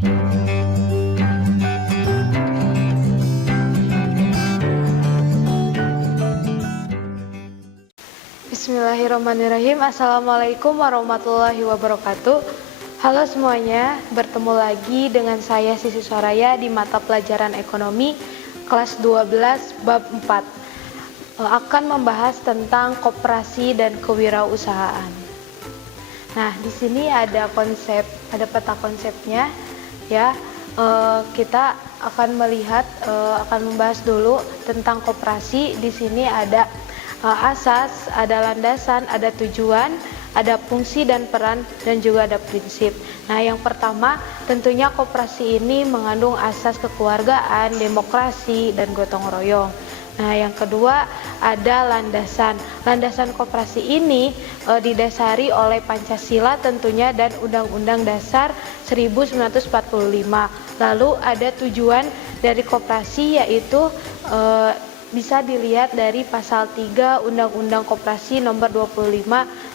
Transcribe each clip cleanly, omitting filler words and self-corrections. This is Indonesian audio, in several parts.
Bismillahirrahmanirrahim. Assalamualaikum warahmatullahi wabarakatuh. Halo semuanya, bertemu lagi dengan saya Sisi Soraya di mata pelajaran ekonomi kelas 12 bab 4. Akan membahas tentang koperasi dan kewirausahaan. Nah, di sini ada peta konsepnya ya. Kita akan membahas dulu tentang koperasi. Di sini ada asas, ada landasan, ada tujuan, ada fungsi dan peran, dan juga ada prinsip. Nah, yang pertama tentunya koperasi ini mengandung asas kekeluargaan, demokrasi, dan gotong royong. Nah, yang kedua ada landasan. Landasan koperasi ini didasari oleh Pancasila tentunya dan Undang-Undang Dasar 1945. Lalu ada tujuan dari koperasi, yaitu bisa dilihat dari pasal 3 Undang-Undang Koperasi nomor 25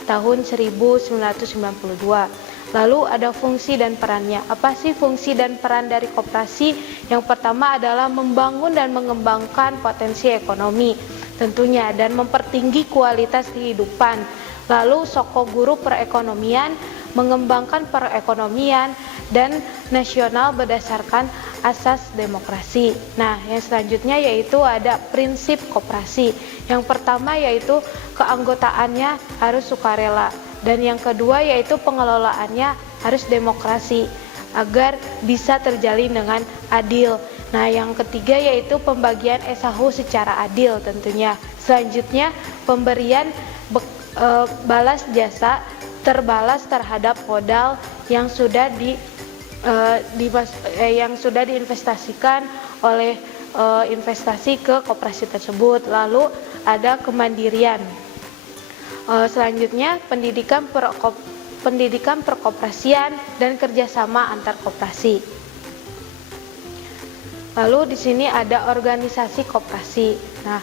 tahun 1992. Lalu ada fungsi dan perannya. Apa sih fungsi dan peran dari koperasi? Yang pertama adalah membangun dan mengembangkan potensi ekonomi tentunya dan mempertinggi kualitas kehidupan. Lalu sokoguru perekonomian, mengembangkan perekonomian dan nasional berdasarkan asas demokrasi. Nah, yang selanjutnya yaitu ada prinsip koperasi. Yang pertama yaitu keanggotaannya harus sukarela, dan yang kedua yaitu pengelolaannya harus demokrasi agar bisa terjalin dengan adil. Nah, yang ketiga yaitu pembagian esahu secara adil tentunya. Selanjutnya pemberian balas jasa terbalas terhadap modal yang sudah diinvestasikan oleh investasi ke koperasi tersebut. Lalu ada kemandirian. Selanjutnya pendidikan perkoperasian dan kerjasama antar koperasi. Lalu di sini ada organisasi koperasi. Nah,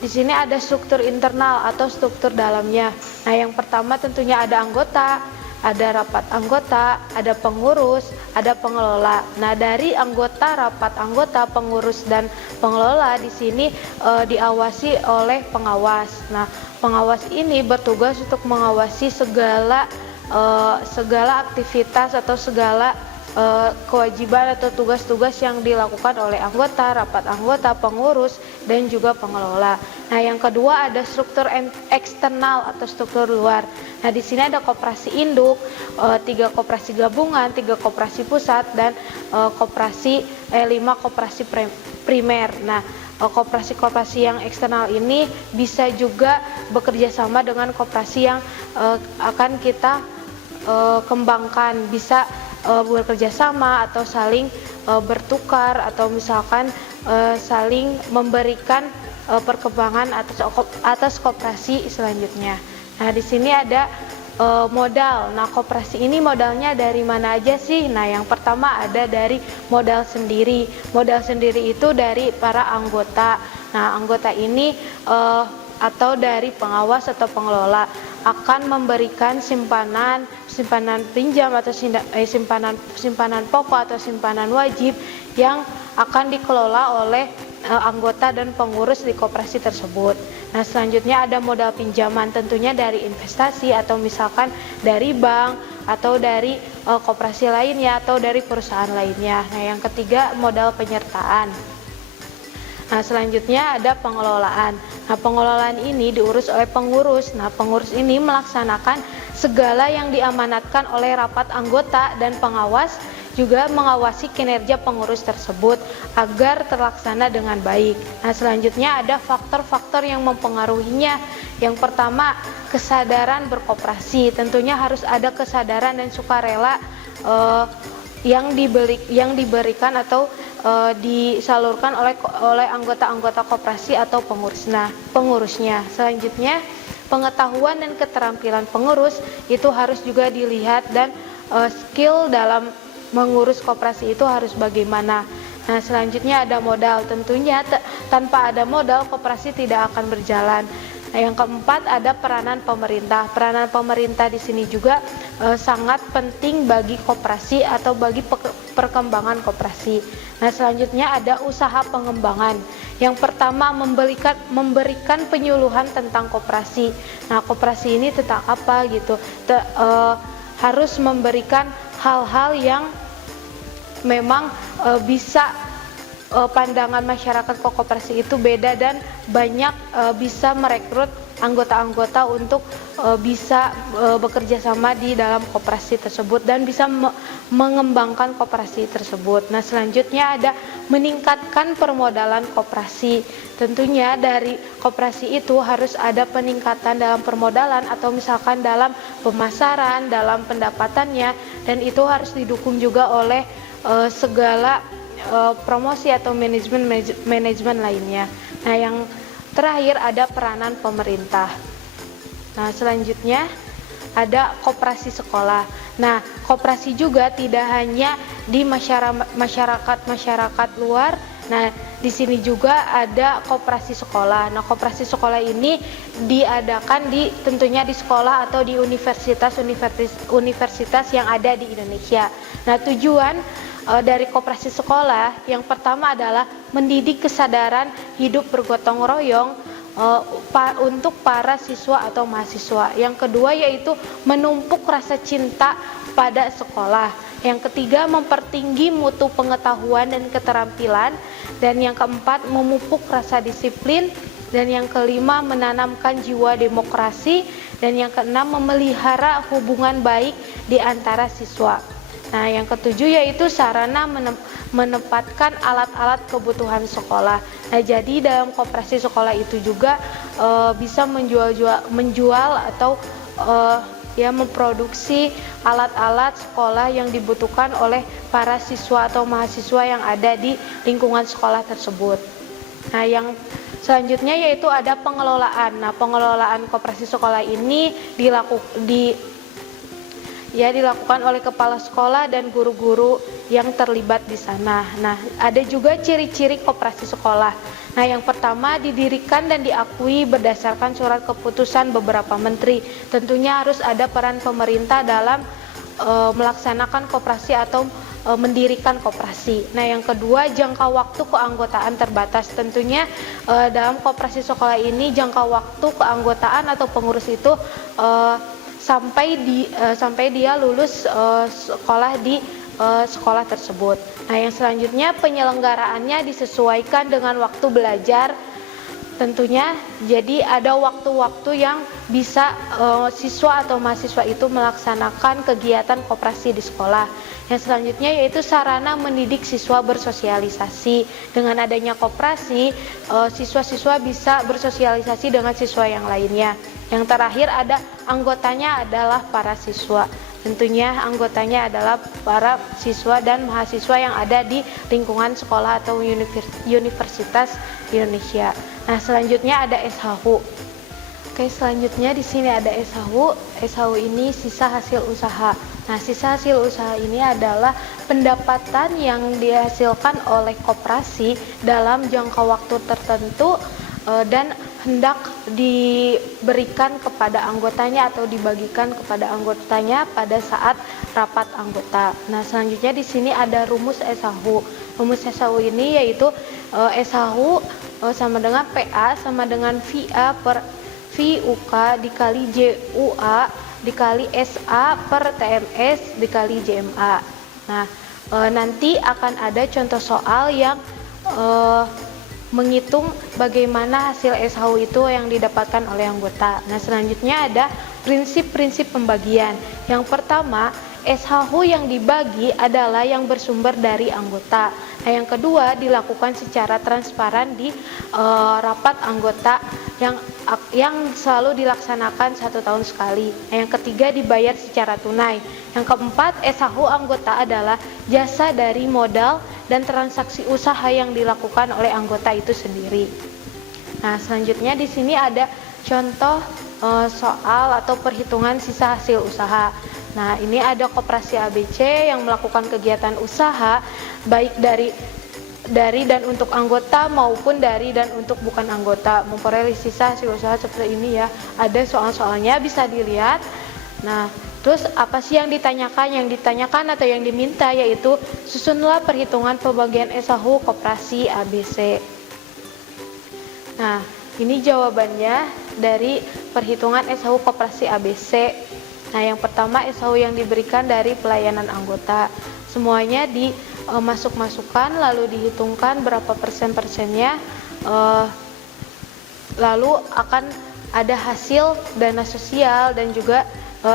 di sini ada struktur internal atau struktur dalamnya. Nah, yang pertama tentunya ada anggota, ada rapat anggota, ada pengurus, ada pengelola. Nah, dari anggota, rapat anggota, pengurus, dan pengelola di sini diawasi oleh pengawas. Nah, pengawas ini bertugas untuk mengawasi segala aktivitas atau segala kewajiban atau tugas-tugas yang dilakukan oleh anggota, rapat anggota, pengurus, dan juga pengelola. Nah, yang kedua ada struktur eksternal atau struktur luar. Nah, di sini ada koperasi induk, 3 koperasi gabungan, 3 koperasi pusat, dan 5 koperasi primer. Nah, koperasi-koperasi yang eksternal ini bisa juga bekerja sama dengan koperasi yang akan kita kembangkan, bisa bekerja sama atau saling bertukar, atau misalkan saling memberikan perkembangan atas koperasi selanjutnya. Nah, di sini ada modal. Nah, koperasi ini modalnya dari mana aja sih? Nah, yang pertama ada dari modal sendiri. Modal sendiri itu dari para anggota. Nah, anggota ini atau dari pengawas atau pengelola akan memberikan simpanan pinjam atau simpanan pokok atau simpanan wajib yang akan dikelola oleh anggota dan pengurus di koperasi tersebut. Nah, selanjutnya ada modal pinjaman, tentunya dari investasi atau misalkan dari bank atau dari koperasi lainnya atau dari perusahaan lainnya. Nah, yang ketiga modal penyertaan. Nah, selanjutnya ada pengelolaan. Nah, pengelolaan ini diurus oleh pengurus. Nah, pengurus ini melaksanakan segala yang diamanatkan oleh rapat anggota dan pengawas, juga mengawasi kinerja pengurus tersebut agar terlaksana dengan baik. Nah, selanjutnya ada faktor-faktor yang mempengaruhinya. Yang pertama, kesadaran berkoperasi. Tentunya harus ada kesadaran dan sukarela yang diberikan atau disalurkan oleh anggota-anggota koperasi atau pengurusnya. Selanjutnya, pengetahuan dan keterampilan pengurus itu harus juga dilihat, dan skill dalam mengurus koperasi itu harus bagaimana. Nah, selanjutnya ada modal. Tentunya tanpa ada modal koperasi tidak akan berjalan. Nah, yang keempat ada peranan pemerintah. Peranan pemerintah di sini juga sangat penting bagi koperasi atau bagi perkembangan koperasi. Nah, selanjutnya ada usaha pengembangan. Yang pertama memberikan penyuluhan tentang koperasi. Nah, koperasi ini tentang apa gitu? Harus memberikan hal-hal yang memang bisa pandangan masyarakat ke koperasi itu beda dan banyak bisa merekrut anggota-anggota untuk bisa bekerja sama di dalam koperasi tersebut dan bisa mengembangkan koperasi tersebut. Nah, selanjutnya ada meningkatkan permodalan koperasi. Tentunya dari koperasi itu harus ada peningkatan dalam permodalan atau misalkan dalam pemasaran, dalam pendapatannya, dan itu harus didukung juga oleh segala promosi atau manajemen lainnya. Nah, yang terakhir ada peranan pemerintah. Nah, selanjutnya ada koperasi sekolah. Nah, koperasi juga tidak hanya di masyarakat luar. Nah, di sini juga ada koperasi sekolah. Nah, koperasi sekolah ini diadakan tentunya di sekolah atau di universitas yang ada di Indonesia. Nah, tujuan dari koperasi sekolah yang pertama adalah mendidik kesadaran hidup bergotong royong untuk para siswa atau mahasiswa. Yang kedua yaitu menumpuk rasa cinta pada sekolah. Yang ketiga mempertinggi mutu pengetahuan dan keterampilan. Dan yang keempat memupuk rasa disiplin. Dan yang kelima menanamkan jiwa demokrasi. Dan yang keenam memelihara hubungan baik di antara siswa. Nah, yang ketujuh yaitu sarana menempatkan alat-alat kebutuhan sekolah. Nah, jadi dalam koperasi sekolah itu juga bisa menjual atau memproduksi alat-alat sekolah yang dibutuhkan oleh para siswa atau mahasiswa yang ada di lingkungan sekolah tersebut. Nah, yang selanjutnya yaitu ada pengelolaan. Nah, pengelolaan koperasi sekolah ini dilakukan oleh kepala sekolah dan guru-guru yang terlibat di sana. Nah, ada juga ciri-ciri koperasi sekolah. Nah, yang pertama didirikan dan diakui berdasarkan surat keputusan beberapa menteri. Tentunya harus ada peran pemerintah dalam melaksanakan koperasi atau mendirikan koperasi. Nah, yang kedua jangka waktu keanggotaan terbatas. Tentunya dalam koperasi sekolah ini jangka waktu keanggotaan atau pengurus itu sampai dia lulus sekolah di sekolah tersebut. Nah, yang selanjutnya penyelenggaraannya disesuaikan dengan waktu belajar. Tentunya jadi ada waktu-waktu yang bisa siswa atau mahasiswa itu melaksanakan kegiatan koperasi di sekolah. Yang selanjutnya yaitu sarana mendidik siswa bersosialisasi. Dengan adanya koperasi, siswa-siswa bisa bersosialisasi dengan siswa yang lainnya. Yang terakhir ada anggotanya adalah para siswa. Tentunya anggotanya adalah para siswa dan mahasiswa yang ada di lingkungan sekolah atau universitas di Indonesia. Nah, selanjutnya ada SHU. Oke, selanjutnya di sini ada SHU. SHU ini sisa hasil usaha. Nah, sisa hasil usaha ini adalah pendapatan yang dihasilkan oleh koperasi dalam jangka waktu tertentu dan hendak diberikan kepada anggotanya atau dibagikan kepada anggotanya pada saat rapat anggota. Nah, selanjutnya di sini ada rumus SHU. Rumus SHU ini yaitu SHU sama dengan PA sama dengan VA per VUK dikali JUA dikali SA per TMS dikali JMA. Nah, nanti akan ada contoh soal yang menghitung bagaimana hasil SHU itu yang didapatkan oleh anggota. Nah, selanjutnya ada prinsip-prinsip pembagian. Yang pertama, SHU yang dibagi adalah yang bersumber dari anggota. Nah, yang kedua dilakukan secara transparan di rapat anggota yang selalu dilaksanakan 1 tahun sekali. Nah, yang ketiga dibayar secara tunai. Yang keempat, SHU anggota adalah jasa dari modal dan transaksi usaha yang dilakukan oleh anggota itu sendiri. Nah, selanjutnya di sini ada contoh soal atau perhitungan sisa hasil usaha. Nah, ini ada koperasi ABC yang melakukan kegiatan usaha baik dari dan untuk anggota maupun dari dan untuk bukan anggota, memperoleh sisa hasil usaha seperti ini ya. Ada soal-soalnya bisa dilihat. Nah, Terus apa sih yang ditanyakan? Yang ditanyakan atau yang diminta yaitu susunlah perhitungan pembagian SAHU koperasi ABC. Nah, ini jawabannya dari perhitungan SAHU koperasi ABC. Nah, yang pertama SAHU yang diberikan dari pelayanan anggota. Semuanya dimasuk-masukkan lalu dihitungkan berapa persennya, lalu akan ada hasil dana sosial dan juga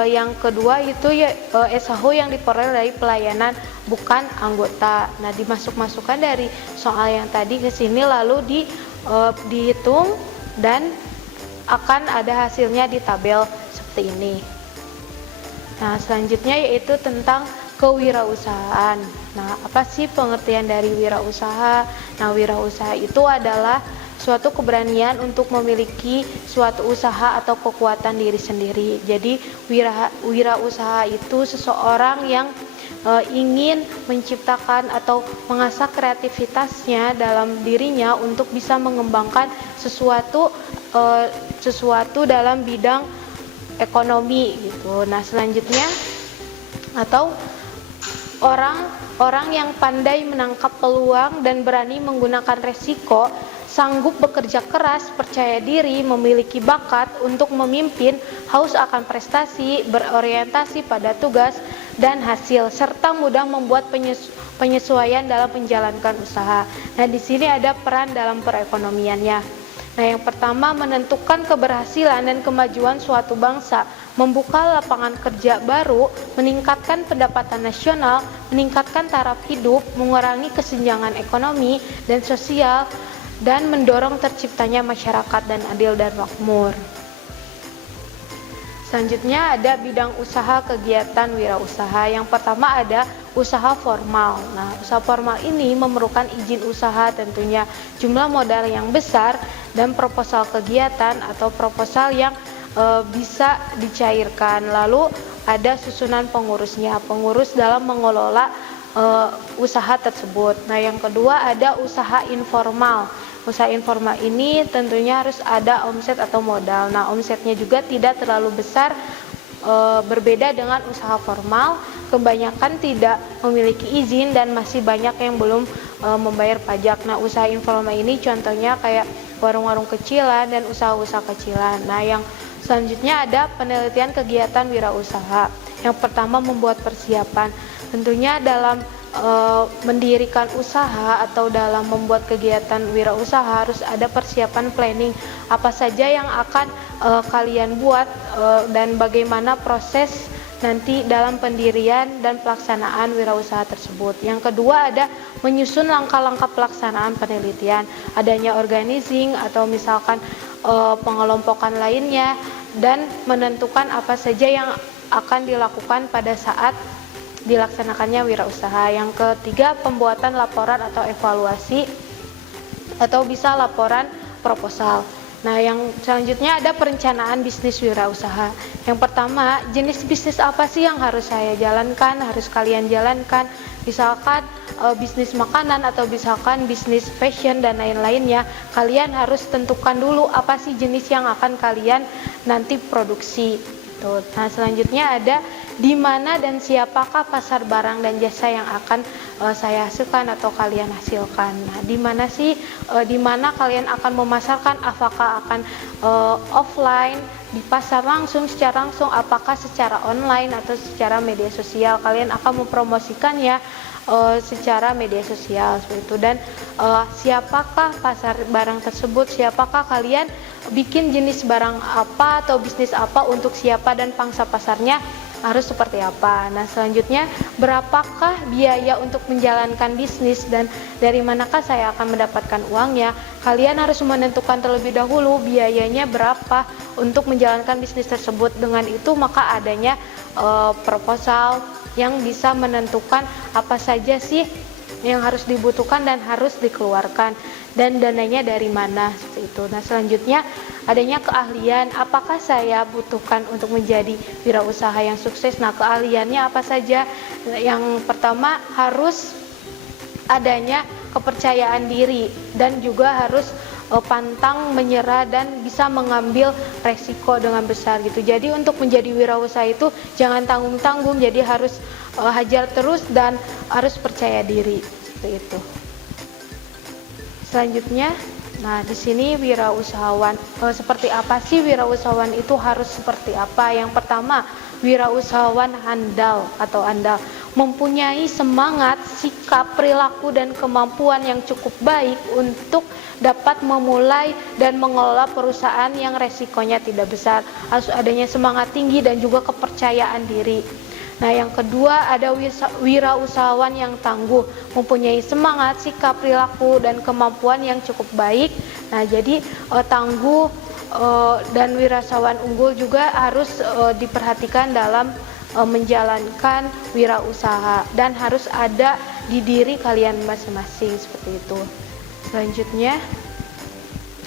yang kedua itu SAHU yang diperoleh dari pelayanan bukan anggota. Nah, dimasuk-masukkan dari soal yang tadi ke sini lalu dihitung dan akan ada hasilnya di tabel seperti ini. Nah, selanjutnya yaitu tentang kewirausahaan. Nah, apa sih pengertian dari wirausaha? Nah, wirausaha itu adalah suatu keberanian untuk memiliki suatu usaha atau kekuatan diri sendiri. Jadi wirausaha itu seseorang yang ingin menciptakan atau mengasah kreativitasnya dalam dirinya untuk bisa mengembangkan sesuatu dalam bidang ekonomi gitu. Nah, selanjutnya atau orang yang pandai menangkap peluang dan berani menggunakan resiko, sanggup bekerja keras, percaya diri, memiliki bakat untuk memimpin, haus akan prestasi, berorientasi pada tugas dan hasil, serta mudah membuat penyesuaian dalam menjalankan usaha. Nah, di sini ada peran dalam perekonomiannya. Nah, yang pertama menentukan keberhasilan dan kemajuan suatu bangsa, membuka lapangan kerja baru, meningkatkan pendapatan nasional, meningkatkan taraf hidup, mengurangi kesenjangan ekonomi dan sosial, dan mendorong terciptanya masyarakat dan adil dan makmur. Selanjutnya ada bidang usaha kegiatan wirausaha. Yang pertama ada usaha formal. Nah, usaha formal ini memerlukan izin usaha tentunya, jumlah modal yang besar, dan proposal kegiatan atau proposal yang bisa dicairkan. Lalu ada susunan pengurusnya, pengurus dalam mengelola usaha tersebut. Nah, yang kedua ada usaha informal. Usaha informal ini tentunya harus ada omset atau modal. Nah, omsetnya juga tidak terlalu besar, berbeda dengan usaha formal, kebanyakan tidak memiliki izin dan masih banyak yang belum membayar pajak. Nah, usaha informal ini contohnya kayak warung-warung kecilan dan usaha-usaha kecilan. Nah, yang selanjutnya ada penelitian kegiatan wirausaha. Yang pertama membuat persiapan. Tentunya dalam mendirikan usaha atau dalam membuat kegiatan wirausaha harus ada persiapan planning apa saja yang akan kalian buat dan bagaimana proses nanti dalam pendirian dan pelaksanaan wirausaha tersebut. Yang kedua ada menyusun langkah-langkah pelaksanaan penelitian, adanya organizing atau misalkan pengelompokan lainnya, dan menentukan apa saja yang akan dilakukan pada saat dilaksanakannya wirausaha. Yang ketiga pembuatan laporan atau evaluasi atau bisa laporan proposal. Nah, yang selanjutnya ada perencanaan bisnis wirausaha. Yang pertama, jenis bisnis apa sih yang harus saya jalankan, harus kalian jalankan. Misalkan bisnis makanan atau misalkan bisnis fashion dan lain-lainnya, kalian harus tentukan dulu apa sih jenis yang akan kalian nanti produksi. Nah, selanjutnya ada di mana dan siapakah pasar barang dan jasa yang akan saya hasilkan atau kalian hasilkan. Nah, di mana sih di mana kalian akan memasarkan, apakah akan offline di pasar langsung, secara langsung, apakah secara online atau secara media sosial. Kalian akan mempromosikannya secara media sosial seperti itu. Dan siapakah pasar barang tersebut, siapakah kalian bikin jenis barang apa atau bisnis apa untuk siapa dan pangsa pasarnya harus seperti apa. Nah, selanjutnya berapakah biaya untuk menjalankan bisnis dan dari manakah saya akan mendapatkan uangnya. Kalian harus menentukan terlebih dahulu biayanya berapa untuk menjalankan bisnis tersebut. Dengan itu maka adanya proposal yang bisa menentukan apa saja sih yang harus dibutuhkan dan harus dikeluarkan dan dananya dari mana seperti itu. Nah, selanjutnya adanya keahlian, apakah saya butuhkan untuk menjadi wirausaha yang sukses. Nah, keahliannya apa saja? Yang pertama harus adanya kepercayaan diri dan juga harus pantang menyerah dan bisa mengambil resiko dengan besar gitu. Jadi untuk menjadi wirausaha itu jangan tanggung-tanggung, jadi harus hajar terus dan harus percaya diri seperti itu. Selanjutnya, nah di sini wirausahawan, seperti apa sih wirausahawan itu harus seperti apa? Yang pertama, wirausahawan handal atau andal, mempunyai semangat, sikap, perilaku, dan kemampuan yang cukup baik untuk dapat memulai dan mengelola perusahaan yang resikonya tidak besar. Harus adanya semangat tinggi dan juga kepercayaan diri. Nah, yang kedua ada wirausahawan yang tangguh, mempunyai semangat, sikap, perilaku, dan kemampuan yang cukup baik. Nah, jadi tangguh dan wirausahawan unggul juga harus diperhatikan dalam menjalankan wirausaha dan harus ada di diri kalian masing-masing seperti itu. Selanjutnya,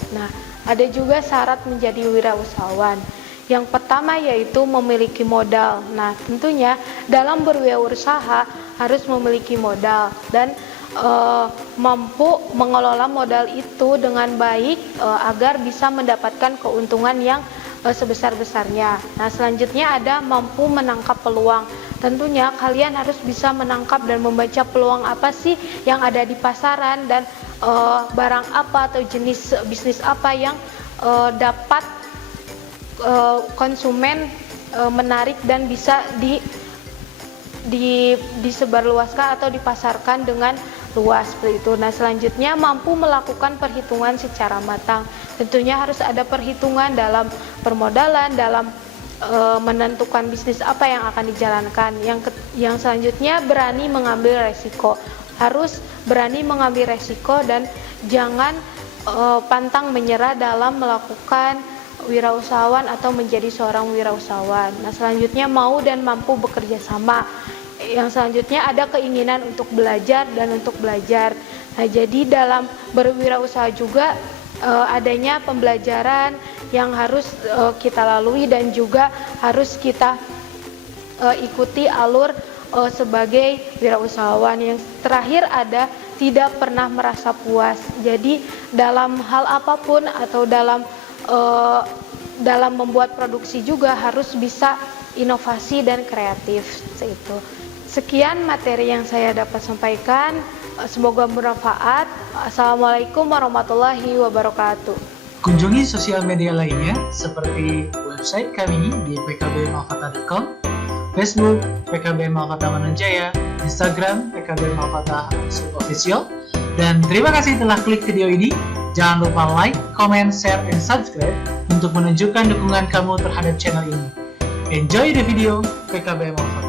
nah ada juga syarat menjadi wirausahawan. Yang pertama yaitu memiliki modal. Nah, tentunya dalam berwirausaha harus memiliki modal dan mampu mengelola modal itu dengan baik agar bisa mendapatkan keuntungan yang sebesar-besarnya. Nah, selanjutnya ada mampu menangkap peluang. Tentunya kalian harus bisa menangkap dan membaca peluang apa sih yang ada di pasaran dan barang apa atau jenis bisnis apa yang dapat konsumen menarik dan bisa disebarluaskan atau dipasarkan dengan luas seperti itu. Nah, selanjutnya mampu melakukan perhitungan secara matang. Tentunya harus ada perhitungan dalam permodalan, dalam menentukan bisnis apa yang akan dijalankan. Yang selanjutnya berani mengambil resiko. Harus berani mengambil resiko dan jangan pantang menyerah dalam melakukan wirausahawan atau menjadi seorang wirausahawan. Nah, selanjutnya mau dan mampu bekerja sama. Yang selanjutnya ada keinginan untuk belajar dan untuk belajar. Nah, jadi dalam berwirausaha juga adanya pembelajaran yang harus kita lalui dan juga harus kita ikuti alur sebagai wirausahawan. Yang terakhir ada tidak pernah merasa puas. Jadi dalam hal apapun atau dalam membuat produksi juga harus bisa inovasi dan kreatif seperti itu. Sekian materi yang saya dapat sampaikan, semoga bermanfaat. Assalamualaikum warahmatullahi wabarakatuh. Kunjungi sosial media lainnya seperti website kami di pkbmalfata.com, Facebook PKB Malfata Manunjaya, Instagram PKB Malfata Official. Dan terima kasih telah klik video ini. Jangan lupa like, comment, share, dan subscribe untuk menunjukkan dukungan kamu terhadap channel ini. Enjoy the video PKB Malfata.